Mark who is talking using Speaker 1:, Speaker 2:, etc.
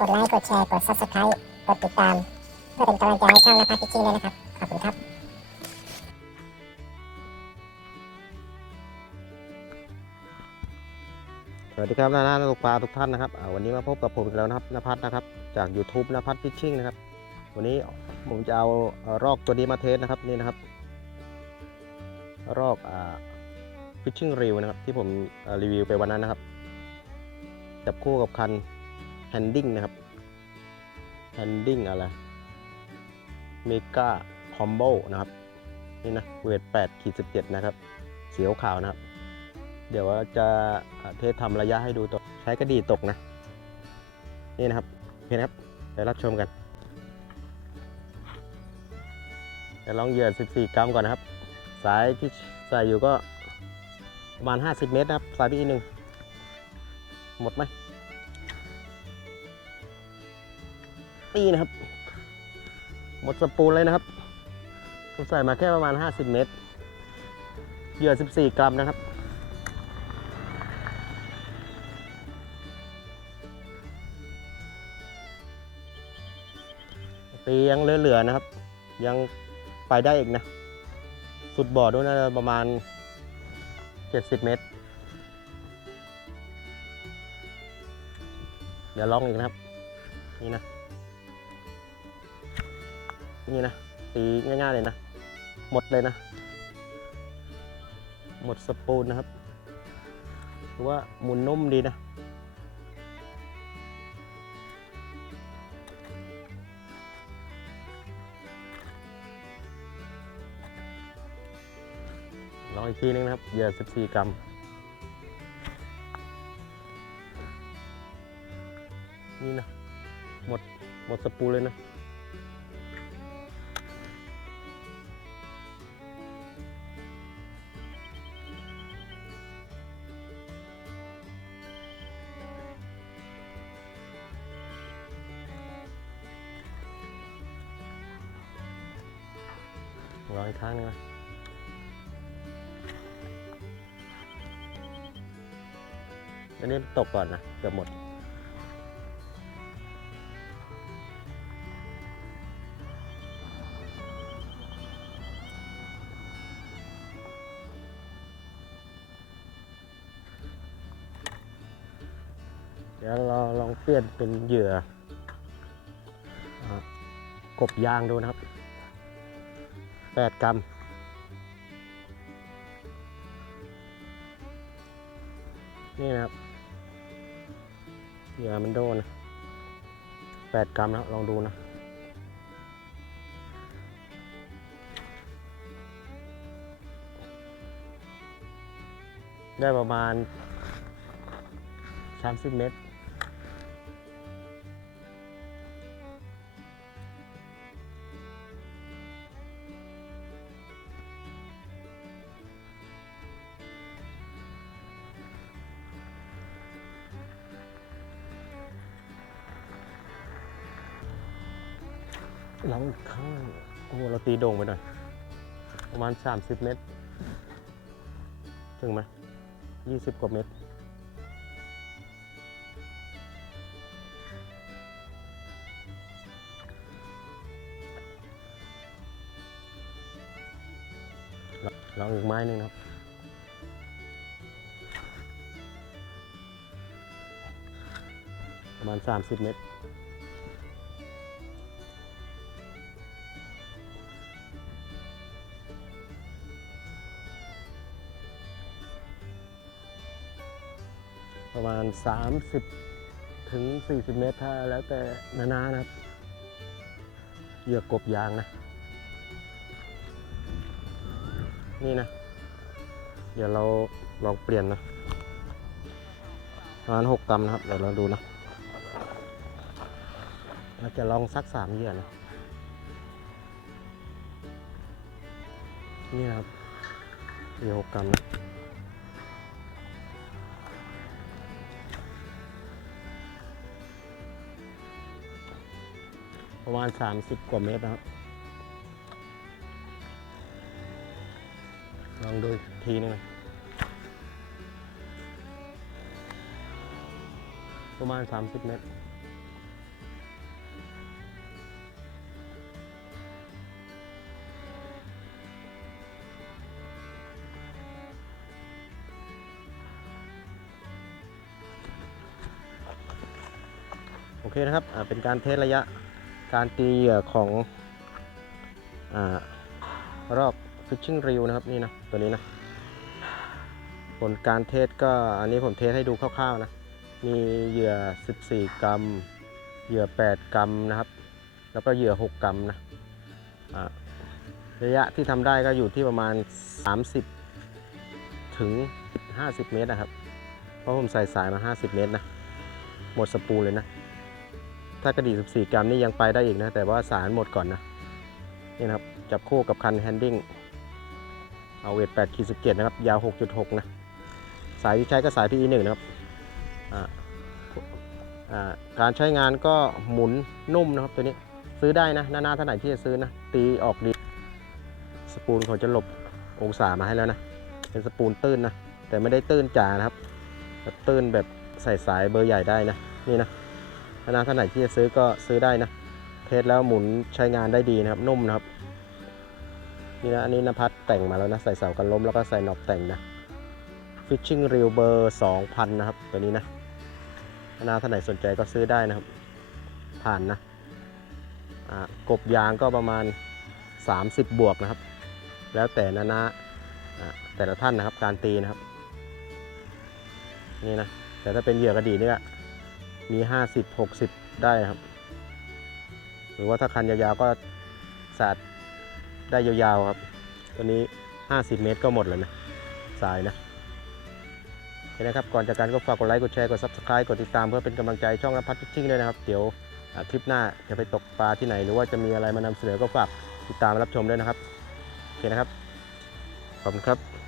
Speaker 1: กดไลค์กดแชร์กด subscribe กดติดตาม เพื่อเป็นกำลังใจให้ช่องนภัสพิชชิ่งด้วยนะครับ ขอบคุณครับ
Speaker 2: สวัสดีครับน้านาตกปลาทุกท่านนะครับวันนี้มาพบกับผมอีกแล้วนะครับนภัสนะครับ จาก YouTube นภัสฟิชชิ่งนะครับ วันนี้ผมจะเอารอกตัวนี้มาเทสนะครับนี่นะครับ รอกอ่าฟิชชิ่งรีวนะครับที่ผมรีวิวไปวันนั้นนะครับ จับคู่กับคัน แฮนดิ้งนะครับแฮนดิ้งอะไรเมกาคอมโบนะครับ นี่นะเวท8ขีด17 นะครับเสียวขาวนะครับ เดี๋ยวว่าจะเทสทำระยะให้ดูตัวใช้กระดีตกนะ นี่นะครับโอเคนครับไปรับชมกันจะลองเหยื่อ 14 กรัมก่อนนะครับ สายที่ใส่อยู่ก็ประมาณ 50 เมตรนะครับ สายพี่อีหนึ่งหมดไหม นี่นะครับ หมดสปูลเลยนะครับผมใส่มาแค่ประมาณ 50 เมตร เหยื่อ 14 กรัมนะครับ ตียังเหลือๆนะครับ ยังไปได้อีกนะ สุดบ่อด้วยน่าจะประมาณ 70 เมตร เดี๋ยวลองอีกนะครับ นี่นะ นี่นะตีง่ายๆเลยนะ หมดเลยนะ หมดสปูลนะครับถือว่าหมุนนุ่มดีนะลองอีกทีนึงนะครับเหยื่อ14 กรัมนี่นะ หมด หมดสปูเลยนะ ลออีกครั้งนึงนะอันนี้ตกก่อนนะเกือบหมดเดี๋ยวเราลองเปลี่ยนเป็นเหยื่ออกบยางดูนะครับ 8 กรัม นี่นะครับเหยื่อมันโดนนะแปดกรัมแล้วลองดูนะได้ประมาณ 30 เมตร หลังข้างโอ้เราตีโด่งไปหน่อย ประมาณ 30 เมตร ถึงไหม20กว่าเมตร ลองอีกไม้หนึ่งครับประมาณ 30 เมตร ประมาณ 30 ถึง 40 เมตรถ้าแล้วแต่นานานะครับเหยื่อกบยางนะ นี่นะ เดี๋ยวเราลองเปลี่ยนนะประมาณ6กรัมนะครับ เดี๋ยวเราดูนะเราจะลองสัก3เหยื่อนะนี่นะครับเหยื่อ6กรัมนะ ประมาณ 30 กว่าเมตรนะครับ ลองดูทีนึงประมาณ 30 เมตรโอเคนะครับเป็นการเทสระยะ การตีเหยื่อของอรอบ fishing reel นะครับนี่นะตัวนี้นะผลการเทสก็อันนี้ผมเทสให้ดูคร่าวๆนะ มีเหยื่อ 14 กรัม เหยื่อ 8 กรัมนะครับ แล้วก็เหยื่อ 6 กรัมนะระยะที่ทำได้ก็อยู่ที่ประมาณ 30 ถึง 50 เมตรนะครับ เพราะผมใส่สายมา 50 เมตรนะ หมดสปูเลยนะ ถ้ากระดี14 กรัมนี่ยังไปได้อีกนะ แต่ว่าสารหมดก่อนนะ นี่นะครับ จับคู่กับคันแฮนดิ้ง เอาเวท8ขีด17 นะครับ ยาว 6.6 นะ สายที่ใช้ก็สาย PE 1 นะครับ การใช้งานก็หมุนนุ่มนะครับตัวนี้ ซื้อได้นะ หน้าๆท่าไหนที่จะซื้อนะ ตีออกดี สปูลเขาจะหลบองศามาให้แล้วนะ เป็นสปูลตื้นนะ แต่ไม่ได้ตื้นจ๋านะครับ ตื้นแบบใส่สายเบอร์ใหญ่ได้นะ นี่นะ น้าๆท่านไหนที่จะซื้อก็ซื้อได้นะ เทสแล้วหมุนใช้งานได้ดีนะครับ นุ่มนะครับ นี่นะอันนี้นภัสแต่งมาแล้วนะ ใส่เสากันล้มแล้วก็ใส่หนอบแต่งนะ Fishing Reel เบอร์2,000 นะครับ ตัวนี้นะถ้านาท่านไหนสนใจก็ซื้อได้นะครับ ผ่านนะกบยางก็ประมาณ 30 บวกนะครับ แล้วแต่นานาอ่าแต่ละท่านนะครับการตีนะครับ นี่นะ แต่ถ้าเป็นเหยื่อกระดีเนี่ย มี 50 60 ได้ครับ หรือว่าถ้าคันยาวๆก็สาดได้ยาวๆครับ ตัวนี้ 50 เมตรก็หมดเลยนะ สายนะโอเคนะครับ ก่อนจากกันก็ฝากกดไลค์ กดแชร์ กด Subscribe กดติดตามเพื่อเป็นกำลังใจช่องนภัทรพิชชิ่งด้วยนะครับ เดี๋ยวคลิปหน้าจะไปตกปลาที่ไหน หรือว่าจะมีอะไรมานำเสนอก็ฝากติดตามรับชมด้วยนะครับ โอเคนะครับ ขอบคุณครับ